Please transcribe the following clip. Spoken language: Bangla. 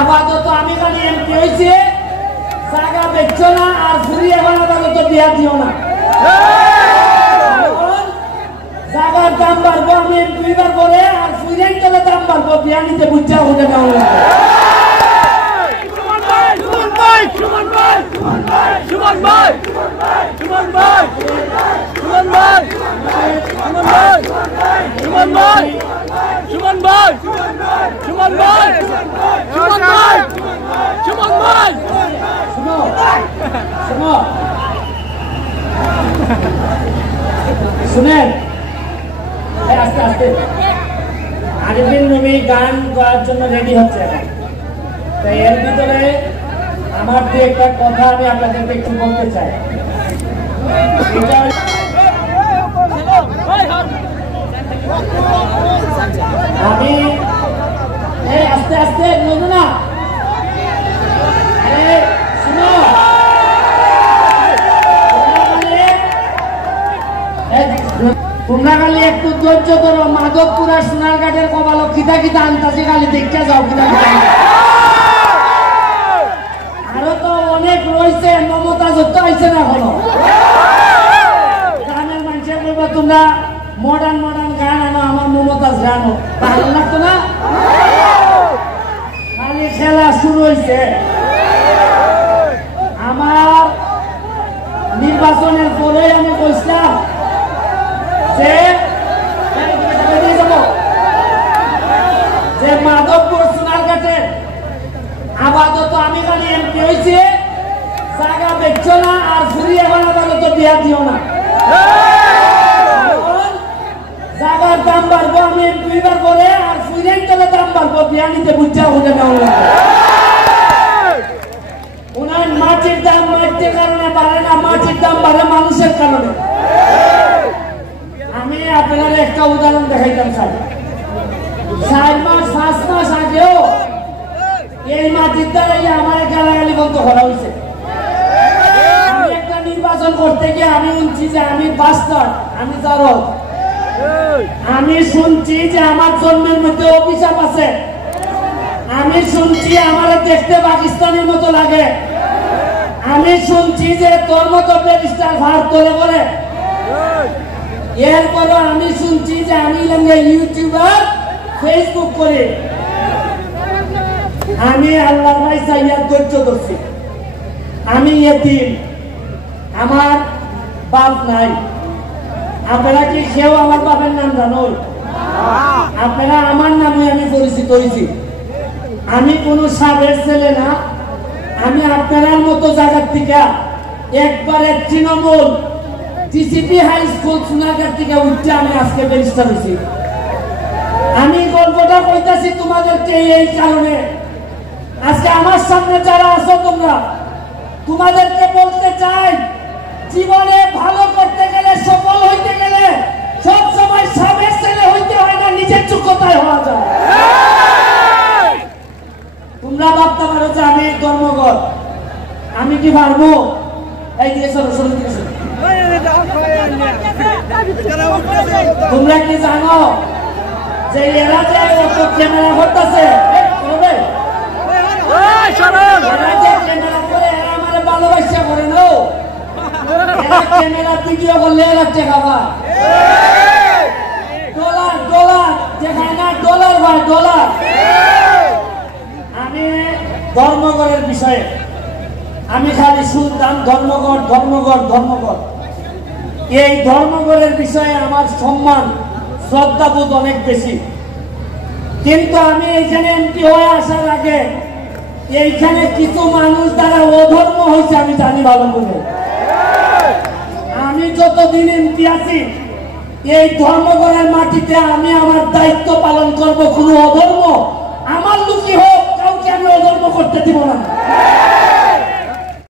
আপাতত আমি খালি এমপি হয়েছে, জায়গা বেচছো না আর ফ্রি এখন আপাতত বিয়া দিও না। জায়গার দাম বাড়বো আমি দুইবার করে, আর ফ্রির তলে দাম বাড়বো, বিয়া নিতে বুঝা হতে দাও না। শুনেন আস্তে আস্তে আরিফিন নবী গান গাওয়ার জন্য রেডি হচ্ছে এখন। তাই এর ভিতরে আমার যে একটা কথা আমি আপনাদেরকে একটু বলতে চাই। আমি আস্তে আস্তে বলবো না, শুনো তোমরা খালি একটু ধৈর্য ধরো। মাধবপুর আর সোনারঘাটের কপালক খিতা খিতা আনতাছি, খালি দেখতে যাও খিতা খিতা। আরো তো অনেক রয়েছে, মমতা যত আইছে না এখনো। গানের মানুষের বলবো তোমরা মডার্ন মডার্ন গান আনো, আমার মমতাজ গান ভালো লাগতো না। খালি খেলা শুরু হয়েছে। আমার নির্বাচনের পরে আমি বলছিলাম যে মাধবপুর সোনারঘাটের আপাতত আমি খালি এমপি হয়েছে, জায়গা বেচছো না আর ফ্রি এখন আপাতত বিয়া দিও না। জায়গার দাম বাড়বো আমি দুইবার করে, আর ফ্রির তলে দাম বাড়বো, বিয়া নিতে বুঝা হতে দাও না। ওনার মাটির দাম মাটির কারণে বাড়ে না, মাটির দাম বাড়ে মানুষের কারণে। আমি আপনার একটা উদাহরণ দেখাইতাম স্যার। 4 মাস 5 মাস আগেও এই মাটির দ্বারাই আমার গালাগালি বন্ধ করা হয়েছে। আমি একটা নির্বাচন করতে গিয়ে আমি শুনছি যে আমি বাস্তব, আমি জারদ। আমি শুনছি যে আমার জন্মের মধ্যে অভিশাপ আছে। আমি শুনছি আমার দেখতে পাকিস্তানের মতো লাগে। আমি শুনছি যে তোর মতো ব্যারিস্টার ভারত ধরে বলে। এরপরও আমি শুনছি যে আমি ইউটিউবার, ফেসবুক করে। আমি আল্লাহ ভাই চাইয়া ধৈর্য ধরছি। আমি এতিম, আমার বাপ নাই। আপনারা কি কেউ আমার বাপের নাম জানো? আপনারা আমার নামে আমি পরিচিত হয়েছি। আমি কোনো সাবের ছেলে না। আমি আপনার মতো জায়গার থেকে একবারে Trinamool TCP high school Sonarghat থেকে উঠতে আমি আজকে ব্যারিস্টার হয়েছি। আমি গল্পটা কইতাছি তোমাদেরকে এই কারণে, আজকে আমার সামনে যারা আছো তোমরা, তোমাদেরকে বলতে চাই, জীবনে ভালো করতে গেলে, সফল হইতে গেলে সব সময় সাবের ছেলে হইতে হয় না, নিজের যোগ্যতায় হওয়া যায়। তোমরা ভাবতে পারো যে আমি ধর্মঘট, আমি কি পারবো? এই দিয়ে সরো তোমরা কি জানো যে এরা যে ক্যামেরা করতেছে, ভালোবাসা করে নো, ক্যামেরা ভিডিও করলে খাবা ডলার ডলার দেখায় না, ডলার ভাই ডলার। আমি ধর্মঘটের বিষয়ে আমি খালি শুনতাম ধর্মঘট ধর্মঘট ধর্মঘট। এই ধর্মঘটের বিষয়ে আমার সম্মান শ্রদ্ধাবোধ অনেক বেশি। কিন্তু আমি এইখানে এমপি হয়ে আসার আগে এইখানে কিছু মানুষ দ্বারা অধর্ম হয়েছে আমি জানি ভালো করে। আমি যতদিন এমপি আছি এই ধর্মঘটের মাটিতে আমি আমার দায়িত্ব পালন করব। কোনো অধর্ম আমার লুকি হোক, কাউকে আমি অধর্ম করতে দিব না।